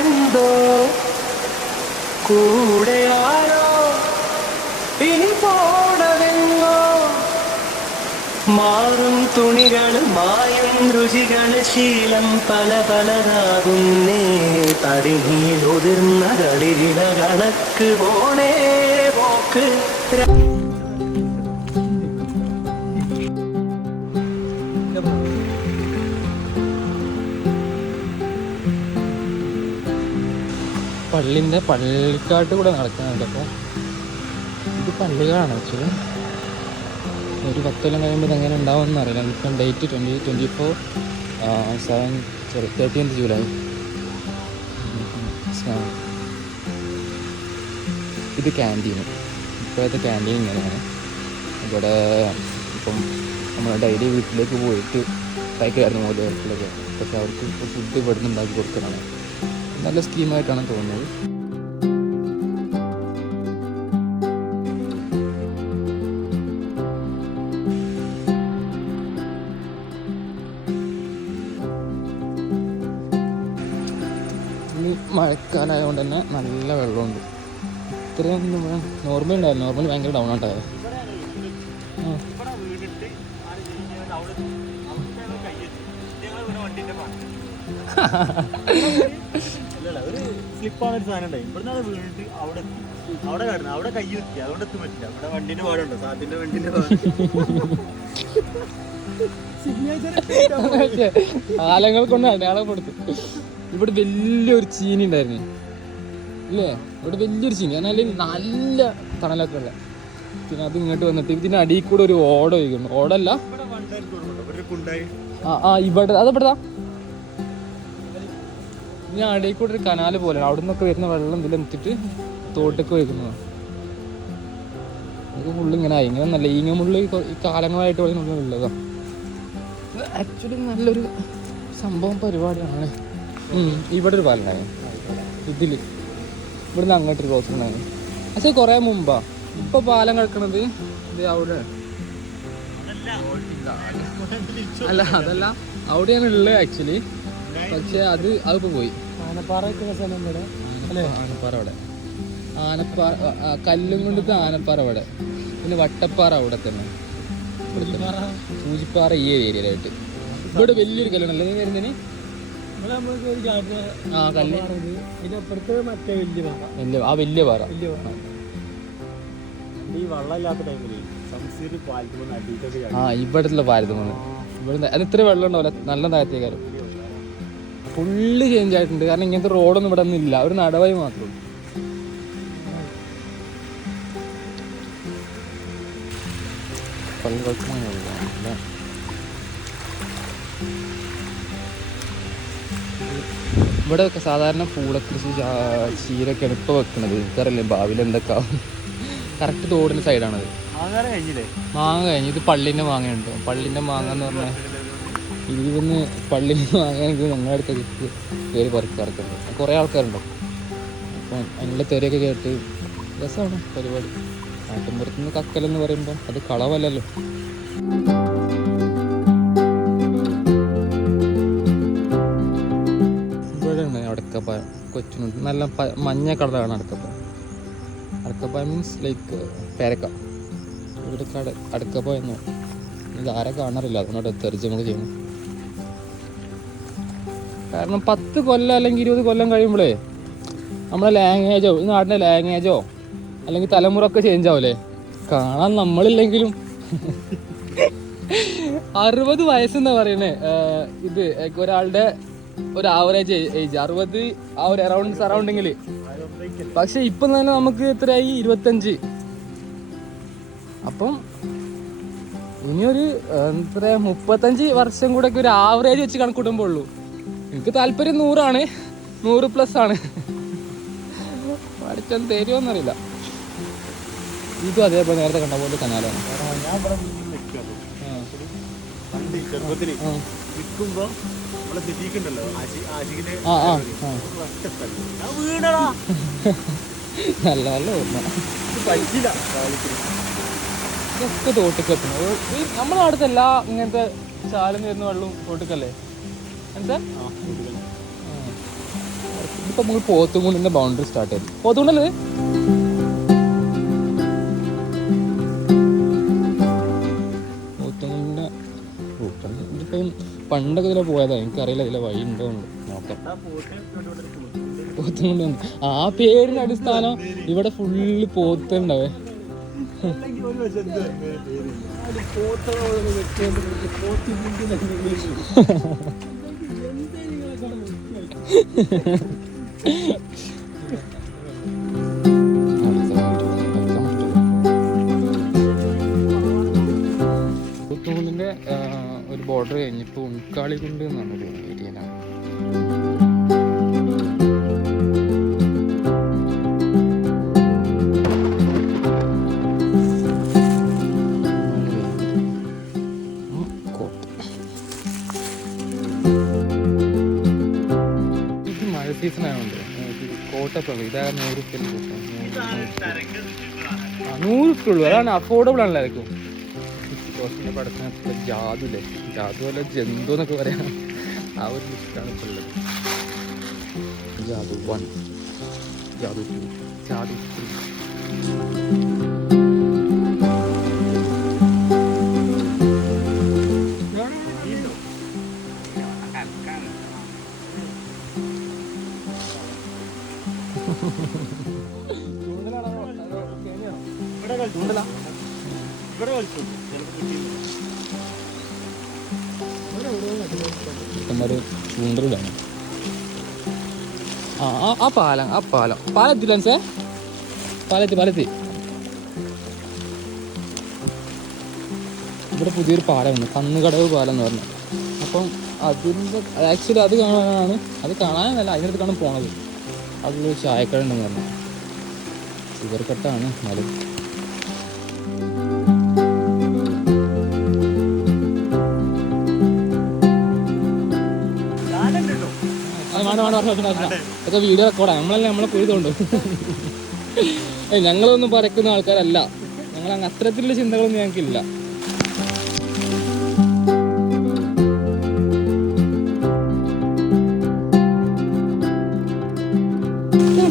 എന്തോ കൂടെ ആരോ ഇനി പോണതെങ്ങോ മാറും തുണികൾ മായും രുചികൾ ശീലം പല പലതാകുന്നേ തടിയിൽ ഉതിർന്ന കളിരിട കണക്ക് പോണേ പോക്ക് പള്ളിക്കാട്ട് കൂടെ നടക്കുന്നുണ്ട്. അപ്പോൾ ഇത് പള്ളികളാണ് ആക്ച്വലി. ഒരു 10 കൊല്ലം കഴിയുമ്പോൾ ഇതെങ്ങനെ ഉണ്ടാവുമെന്ന് അറിയില്ല. ഇപ്പം ഡേറ്റ് 13th ജൂലൈ. ഇത് ക്യാൻറ്റീന്. ഇപ്പോഴത്തെ ക്യാൻറ്റീൻ ഇങ്ങനെയാണ്. ഇവിടെ ഇപ്പം നമ്മൾ ഡെയിലി വീട്ടിലേക്ക് പോയിട്ട് കഴിക്കായിരുന്നു ഓരോ വീട്ടിലൊക്കെ. പക്ഷെ അവർക്ക് ഇപ്പോൾ ഫുഡ് ഇവിടുന്ന് ഉണ്ടാക്കി കൊടുക്കുന്നതാണ്. നല്ല സ്കീമായിട്ടാണ് തോന്നുന്നത്. ഇനി മഴക്കാലമായതുകൊണ്ട് തന്നെ നല്ല വെള്ളമുണ്ട്. ഇത്രയും നോർമൽ ഉണ്ടായിരുന്നു. നോർമൽ ഭയങ്കര ഡൗൺ ആയിട്ടായത്. സ്ലിപ്പാണ് ഒരു സാധനം ഉണ്ടായി. ഇവിടുന്ന് അത് വീണിട്ട് അവിടെ കിടന്നു. അവിടെ കൈ എത്തി. അതുകൊണ്ട് എത്തും പറ്റില്ല. അവിടെ വണ്ടിന്റെ പാടുണ്ടോ? സാത്തിന്റെ വണ്ടിന്റെ കാലങ്ങൾ കൊണ്ട് അടയാളപ്പെടുത്തും. ഇവിടെ വലിയൊരു ചീനി ഉണ്ടായിരുന്നു അല്ലേ? ഇവിടെ വലിയൊരു ചീനി എന്നാൽ നല്ല തണലൊക്കെ ഉള്ള. പിന്നെ അത് ഇങ്ങോട്ട് വന്നിട്ട് ഇതിന്റെ അടിയിൽ കൂടെ ഒരു ഓട ഒഴിക്കുന്നു. ഓടല്ല ഇവിടെ അതെവിടെതാ ഞാൻ അടിയിൽ കൂടെ ഒരു കനാല് പോലെ അവിടെ നിന്നൊക്കെ വരുന്ന വെള്ളം ഇതിൽ എന്നിട്ട് തോട്ടൊക്കെ ഒഴിക്കുന്നതാണ്. ഇത് മുള്ളി ഇങ്ങനെ ആയി. ഇങ്ങനെ നല്ല ഈങ്ങ മുള്ളി ഈ കാലങ്ങളായിട്ട് ഉള്ളതാ. ആക്ച്വലി നല്ലൊരു സംഭവം പരിപാടിയാണ്. ഇവിടെ ഒരു പാലുണ്ടായി. ഇതിൽ ഇവിടുന്ന് അങ്ങോട്ടൊരു ക്രോസ് ഉണ്ടായി. പക്ഷേ കുറേ മുമ്പാ. ഇപ്പൊ പാലം കിടക്കണത് ഇത് അവിടെ അല്ല, അതല്ല അവിടെയാണ് ഉള്ളത് ആക്ച്വലി. പക്ഷെ അതിപ്പോ പോയി. ആനപ്പാറ ആനപ്പാറ അവിടെ, ആനപ്പാറ കല്ലും കൊണ്ടത്തെ ആനപ്പാറ അവിടെ, പിന്നെ വട്ടപ്പാറ അവിടെ തന്നെ, സൂചിപ്പാറ ഈ ഏരിയയിലായിട്ട്. ഇവിടെ വലിയൊരു കല്ലാണല്ലേ നീ വരുന്നതിന്. ആ കല്ല് ആ വലിയ പാറ. ഈ വെള്ളമില്ലാത്ത ടൈമില് ഇവിടുത്തെ പാലത്തുമ്പോൾ ഇവിടുന്ന് അത് ഇത്ര വെള്ളം ഉണ്ടാവില്ല. നല്ല താഴത്തേക്കാരും ഫുള്ള് ചേഞ്ച് ആയിട്ടുണ്ട്. കാരണം ഇങ്ങനത്തെ റോഡൊന്നും ഇവിടെ ഒന്നും ഇല്ല. ഒരു നടവായി മാത്രമേ ഉള്ളൂ. ഇവിടെ സാധാരണ പൂളക്കൃഷി ചീരൊക്കെയാണ് ഇപ്പോൾ വെക്കണത്. എനിക്കറിയില്ലേ ഭാവിയിൽ എന്തൊക്കെ ആവും. കറക്റ്റ് തോടിൻ്റെ സൈഡാണത്. മാങ്ങ കഴിഞ്ഞ് ഇത് പള്ളിൻ്റെ മാങ്ങയുണ്ട്. പള്ളിൻ്റെ മാങ്ങ എന്ന് പറഞ്ഞാൽ ഇതിന്ന് പള്ളിയിൽ മാങ്ങയാണെങ്കിൽ ഞങ്ങളുടെ അടുത്ത് കയറി പറിക്കാർക്കുണ്ട്. കുറേ ആൾക്കാരുണ്ടോ. അപ്പം അതിനുള്ള തെരയൊക്കെ കേട്ട് രസമാണ് പരിപാടി. നാട്ടിൻപുറത്തുനിന്ന് കക്കലെന്ന് പറയുമ്പോൾ അത് കളവല്ലല്ലോ. ഇവിടെയാണ് അടക്കപ്പായം. കൊച്ചിനുണ്ട് നല്ല മഞ്ഞ കളറാണ് അടക്കപ്പായം. അടക്കപ്പായം മീൻസ് ലൈക്ക് പേരക്ക. ഇവിടെ അടക്കപ്പായെന്നോ ഇത് ആരെ കാണാറില്ല. അതുകൊണ്ട് തെറിച്ചമൊക്കെ ചെയ്യണം. കാരണം 10 കൊല്ലം അല്ലെങ്കിൽ 20 കൊല്ലം കഴിയുമ്പോഴേ നമ്മളെ ലാംഗ്വേജോ ഈ നാടിൻ്റെ ലാംഗ്വേജോ അല്ലെങ്കിൽ തലമുറ ഒക്കെ ചേഞ്ച് ആവില്ലേ. കാണാൻ നമ്മളില്ലെങ്കിലും 60 വയസ്സെന്നാ പറയണേ. ഇത് ഒരാളുടെ ഒരു ആവറേജ് ഏജ് 60, ആ ഒരു സറൗണ്ടിങ്ങിൽ. പക്ഷെ ഇപ്പം തന്നെ നമുക്ക് എത്രയായി? 25. അപ്പം ഇനിയൊരു 35 വർഷം കൂടെ ഒക്കെ ഒരു ആവറേജ് വെച്ച് കണക്കൂട്ടുമ്പോൾ ഉള്ളൂ. എനിക്ക് താല്പര്യം 100 ആണ്, 100+ ആണ്. പഠിച്ചാൽ തരുമോന്നറിയില്ല. ഇതും അതേപോലെ നേരത്തെ കണ്ട പോലെ കനാലാണ്. നല്ല നല്ല ഓർമ്മ. ഇതൊക്കെ തോട്ടിക്ക് എത്തണം. നമ്മുടെ നാട്ടിലല്ല ഇങ്ങനത്തെ ചാലിൽ നിന്ന് വരുന്ന വെള്ളവും തോട്ടിക്കല്ലേ. എന്താ ഇതിപ്പോൾ നമ്മൾ പോത്തുംകുണ്ടിൻ്റെ ബൗണ്ടറി സ്റ്റാർട്ട് ചെയ്തു. പോത്തുകുണ്ടല്ലേ പോത്തുംകുണ്ടിൻ്റെ റൂട്ടാണ്. ഇതിപ്പം പണ്ടൊക്കെ ഇതിലെ പോയതാണ്, എനിക്കറിയില്ല ഇതിലെ വഴി ഉണ്ടോ എന്ന് നോക്കാം. പോത്തുംകുണ്ട് ആ പേരിന് അടിസ്ഥാനം ഇവിടെ ഫുള്ള് പോത്തുണ്ടാവേ. പോത്തുംകുണ്ടിന്റെ ഒരു ബോർഡർ കഴിഞ്ഞിപ്പോ ഉൺകാളികുണ്ട് എന്നാണ് തോന്നുന്നത് ഏരിയയിലാണ്. സീസൺ ആയതുകൊണ്ട് കോട്ടപ്പുള്ളൂ ഇതാ 100 റുപ്യ 100 റുപ്യ ഉള്ളൂ. അതാണ് അഫോർഡബിൾ ആണല്ലോ ആയിരിക്കും. കോസ്റ്റിൻ്റെ പടത്തിനകത്ത് ജാതുല്ലേ, ജാതു അല്ല ജന്തു എന്നൊക്കെ പറയാം, ആ ഒരു ലിസ്റ്റാണ് ഇപ്പോൾ ഉള്ളത്. ജാതു 1, ജാതു 2, ജാതു 3. ചൂണ്ടലാണ്. ആ പാലം പാലെത്തി പാലെത്തി. ഇവിടെ പുതിയൊരു പാലമുണ്ട്, കന്നുകടവ് പാലം എന്ന് പറഞ്ഞു. അപ്പം അതിൻ്റെ ആക്ച്വലി അത് കാണാനല്ല അതിനടുത്താണ് പോണത്. അതിലൊരു ചായക്കട ഉണ്ടെന്ന് പറഞ്ഞു. ഷുഗർ കട്ടാണ് എന്നാലും ഒക്കെ വീഡിയോ റെക്കോർഡാണ്. നമ്മളെ പോയതുകൊണ്ട് ഞങ്ങളൊന്നും പറക്കുന്ന ആൾക്കാരല്ല, ഞങ്ങൾ അത്തരത്തിലുള്ള ചിന്തകളൊന്നും ഞങ്ങൾക്കില്ല.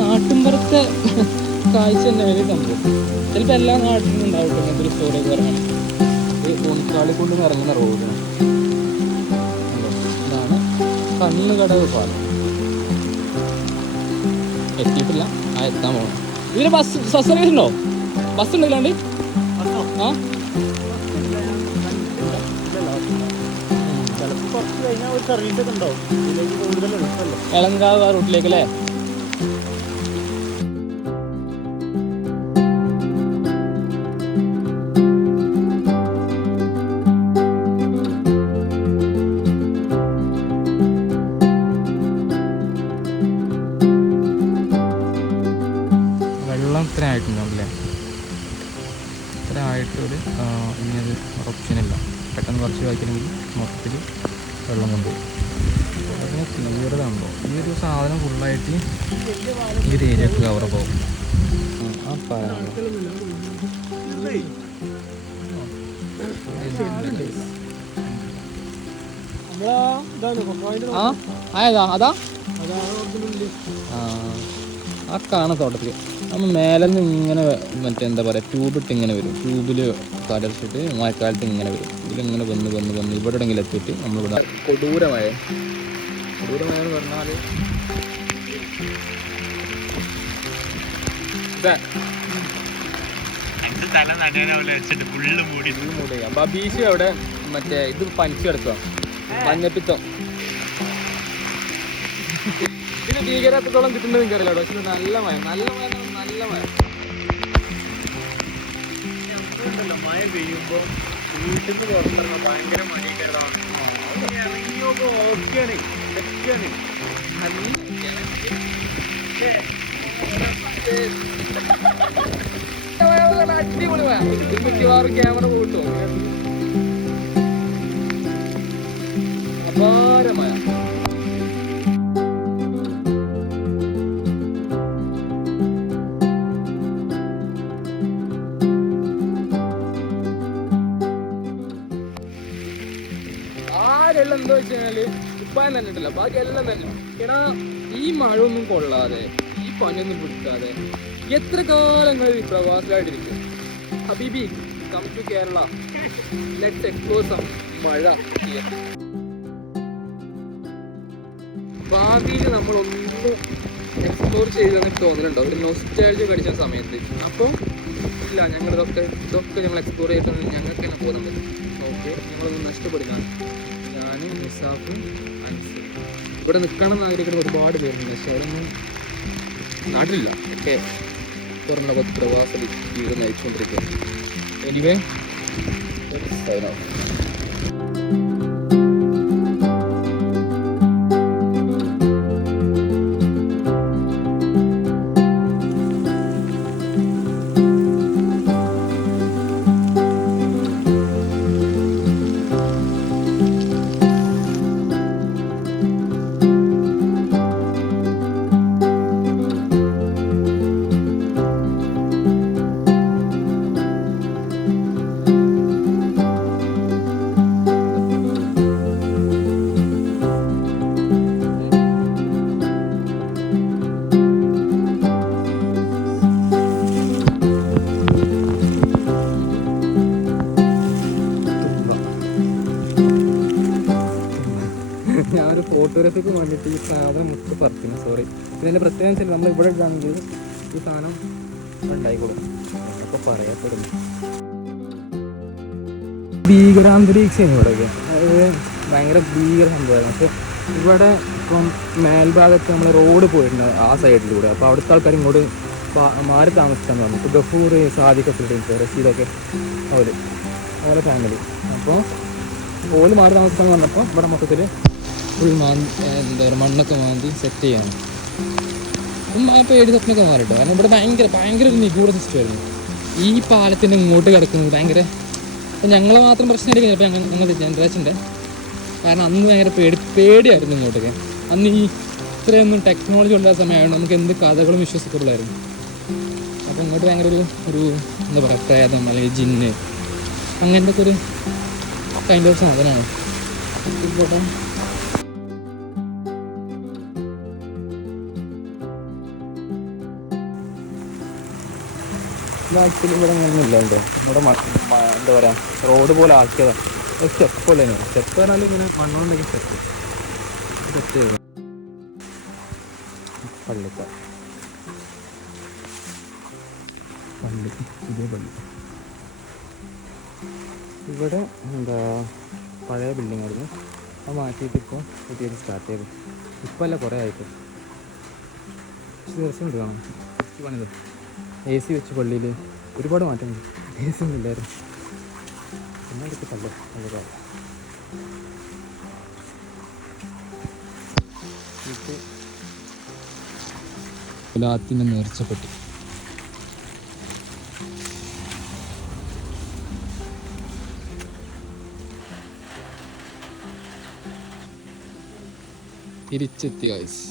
നാട്ടിൻപുറത്തെ കാഴ്ച തന്നെ വലിയ സംഭവം. ചിലപ്പോൾ എല്ലാ നാട്ടിലും ഉണ്ടാവട്ടെ ഇങ്ങനത്തെ ഒരു സ്റ്റോറിയൊക്കെ പറയാൻ. ഉൺകാളിക്കുണ്ട് ഇറങ്ങുന്ന റോഡാണ്. ഇതാണ് കണ്ണുകടവ് പാലം. എത്തിയിട്ടില്ല, എത്താൻ പോകണം. ഇതിന് ബസ് സർവീസ് ഉണ്ടോ? ബസ് ഉണ്ടോ ഇല്ലാണ്ട്? ആ എളങ്കാവ് ആ റൂട്ടിലേക്ക് അല്ലേ? ഇത്ര ആയിട്ടുണ്ടാവില്ലേ? ഇത്ര ആയിട്ടൊരു ഇനി അത് ഓപ്ഷനില്ല. പെട്ടെന്ന് കുറച്ച് വായിക്കണമെങ്കിൽ മൊത്തത്തിൽ വെള്ളം കൊണ്ടുപോകും. അതിന് തീവ്രതയുണ്ടോ? ഈ ഒരു സാധനം ഫുള്ളായിട്ട് ഈ ഒരു ഏരിയക്ക് കവർ പോകും. ആ പാലാണ് അതാ ആ കാണാൻ തോട്ടത്തിൽ നമ്മൾ മേലെ നിന്ന് ഇങ്ങനെ മറ്റേ എന്താ പറയുക ട്യൂബ് ഇട്ട് ഇങ്ങനെ വരും. ട്യൂബിൽ കടച്ചിട്ട് മഴക്കാലത്ത് ഇങ്ങനെ വരും. ഇതിലിങ്ങനെ വന്ന് ഇവിടെ എങ്കിലും എത്തിയിട്ട് നമ്മളിവിടെ കൊടൂരമായ എന്ന് പറഞ്ഞാൽ ബബീഷ് അവിടെ മറ്റേ ഇത് പനിച്ചു കിടക്കുക, മഞ്ഞപ്പിത്തം. ഇതിന് ഭീകരത്തോളം കിട്ടുന്നത് എനിക്കറിയില്ല. പക്ഷെ നല്ല മഴ മഴ പെയ്യുമ്പോൾ വീട്ടിൽ നിന്ന് പുറത്തിറങ്ങാൻ ഭയങ്കര മടിക്കേടാണ്. ഇറങ്ങിയോപ്പോ ഓക്കെയാണ്, തെറ്റാണ്. അടിപൊളി മഴ. മിക്കവാറും ക്യാമറ പോട്ടോ. അപാരമായ ആരെല്ലാം എന്താ വെച്ച് കഴിഞ്ഞാല് കുപ്പായം നനഞ്ഞിട്ടില്ല, ബാക്കി എല്ലാം നനഞ്ഞു. എടാ ഈ മഴ ഒന്നും കൊള്ളാതെ ഈ പനിയൊന്നും പിടിക്കാതെ എത്ര കാലങ്ങൾ ഈ പ്രവാസിലായിട്ടിരിക്കും. ഹബീബി come to Kerala, let's explore some mazha. ഭാവിയിൽ നമ്മളൊന്നും എക്സ്പ്ലോർ ചെയ്തെന്ന് തോന്നലുണ്ടോ ഒരു നൊസ്റ്റാൾജിയ കടിച്ച സമയത്ത്? അപ്പോൾ ഇല്ല, ഇതൊക്കെ ഞങ്ങൾ എക്സ്പ്ലോർ ചെയ്തിട്ട് ഞങ്ങൾക്ക് തന്നെ പോകുന്നത്. ഓക്കെ, ഞങ്ങളൊന്നും നഷ്ടപ്പെടില്ല. ഞാനും മുസാഫും അൻസും ഇവിടെ നിൽക്കണം എന്ന് ആഗ്രഹിക്കുന്ന ഒരുപാട് പേരുണ്ട്. പക്ഷെ അവരൊന്നും നാട്ടിലില്ല. ഒക്കെ തുറന്ന പത്ത് പ്രവാസ ജീവിതം നയിച്ചുകൊണ്ടിരിക്കുകയാണ്. Anyway sign of. ഞാനൊരു ഫോട്ടോഗ്രാഫിക്ക് വേണ്ടിയിട്ട് ഈ സാധനം മുത്ത് പറിക്കുന്നു. സോറി. പിന്നെ എൻ്റെ പ്രത്യേകം വെച്ചാൽ നമ്മൾ ഇവിടെ ഇടാണെങ്കിൽ ഈ സാധനം ഉണ്ടായിക്കോളും എന്നൊക്കെ പറയപ്പെടുന്നു. ഭീകരാന്തരീക്ഷമാണ് ഇവിടെയൊക്കെ. അതായത് ഭയങ്കര ഭീകര സംഭവമായിരുന്നു. പക്ഷെ ഇവിടെ ഇപ്പം മേൽഭാഗത്ത് നമ്മൾ റോഡ് പോയിട്ടുണ്ട് ആ സൈഡിലൂടെ. അപ്പോൾ അവിടുത്തെ ആൾക്കാർ ഇങ്ങോട്ട് മാറി താമസിക്കാൻ പറഞ്ഞു. ഇപ്പോൾ ഗഫൂർ, സാദിഖ്, റഷീദൊക്കെ അവരെ ഫാമിലി. അപ്പോൾ ഓല് മാറി താമസിക്കാൻ വന്നപ്പോൾ ഇവിടെ മൊത്തത്തിൽ ഫുൾ എന്താ പറയുക മണ്ണൊക്കെ മാന്തി സെറ്റ് ചെയ്യാണ്. അപ്പം ആ പേടി സ്വപ്നമൊക്കെ മാറിട്ടോ. കാരണം ഇവിടെ ഭയങ്കര ഒരു നിഗൂഢ സിസ്റ്റമായിരുന്നു. ഈ പാലത്തിൻ്റെ ഇങ്ങോട്ട് കിടക്കുന്നത് ഭയങ്കര, അപ്പം ഞങ്ങളെ മാത്രം പ്രശ്നമായിരിക്കും ചിലപ്പോൾ ഞങ്ങളുടെ ജനറേഷൻ്റെ. കാരണം അന്ന് ഭയങ്കര പേടിയായിരുന്നു ഇങ്ങോട്ടൊക്കെ. അന്ന് ഈ ഇത്രയൊന്നും ടെക്നോളജി ഉള്ള സമയമായിരുന്നു. നമുക്ക് എന്ത് കഥകളും വിശ്വസിക്കപ്പെടായിരുന്നു. അപ്പോൾ ഇങ്ങോട്ട് ഭയങ്കര ഒരു എന്താ പറയുക പ്രേതം അല്ലെങ്കിൽ ജിന്ന് അങ്ങനത്തെ ഒക്കെ ഒരു കൈൻഡ് ഓഫ് സാധനമാണ്. ഇവിടെ ആക്ച്വലി ഇവിടെ ഒന്നുമില്ല. ഇവിടെ എന്താ പറയുക റോഡ് പോലെ ആക്കിയതാണ്. സ്റ്റെപ്പ് പോലെ തന്നെയാണ്. സ്റ്റെപ്പ് പറഞ്ഞാൽ ഇങ്ങനെ മണ്ണുകൊണ്ടൊക്കെ സെറ്റ് ചെയ്തു. പള്ളി ഇതേ പള്ളി. ഇവിടെ എന്താ പഴയ ബിൽഡിംഗ് ആയിരുന്നു. അത് മാറ്റിയിട്ട് ഇപ്പോൾ പുതിയത് സ്റ്റാർട്ട് ചെയ്തു. ഇപ്പോൾ അല്ല കുറേ ആയിട്ട്. രസമുണ്ട് കാണാം. പണിത് AC വെച്ച് പള്ളിയിൽ ഒരുപാട് മാറ്റമുണ്ട്. AC ഒന്നും ഇല്ലായിരുന്നു. പിന്നെ അടുത്ത് നല്ല കാലം. ലാത്തിൻ്റെ നേർച്ചപ്പെട്ടി. തിരിച്ചെത്തി ഗൈസ്.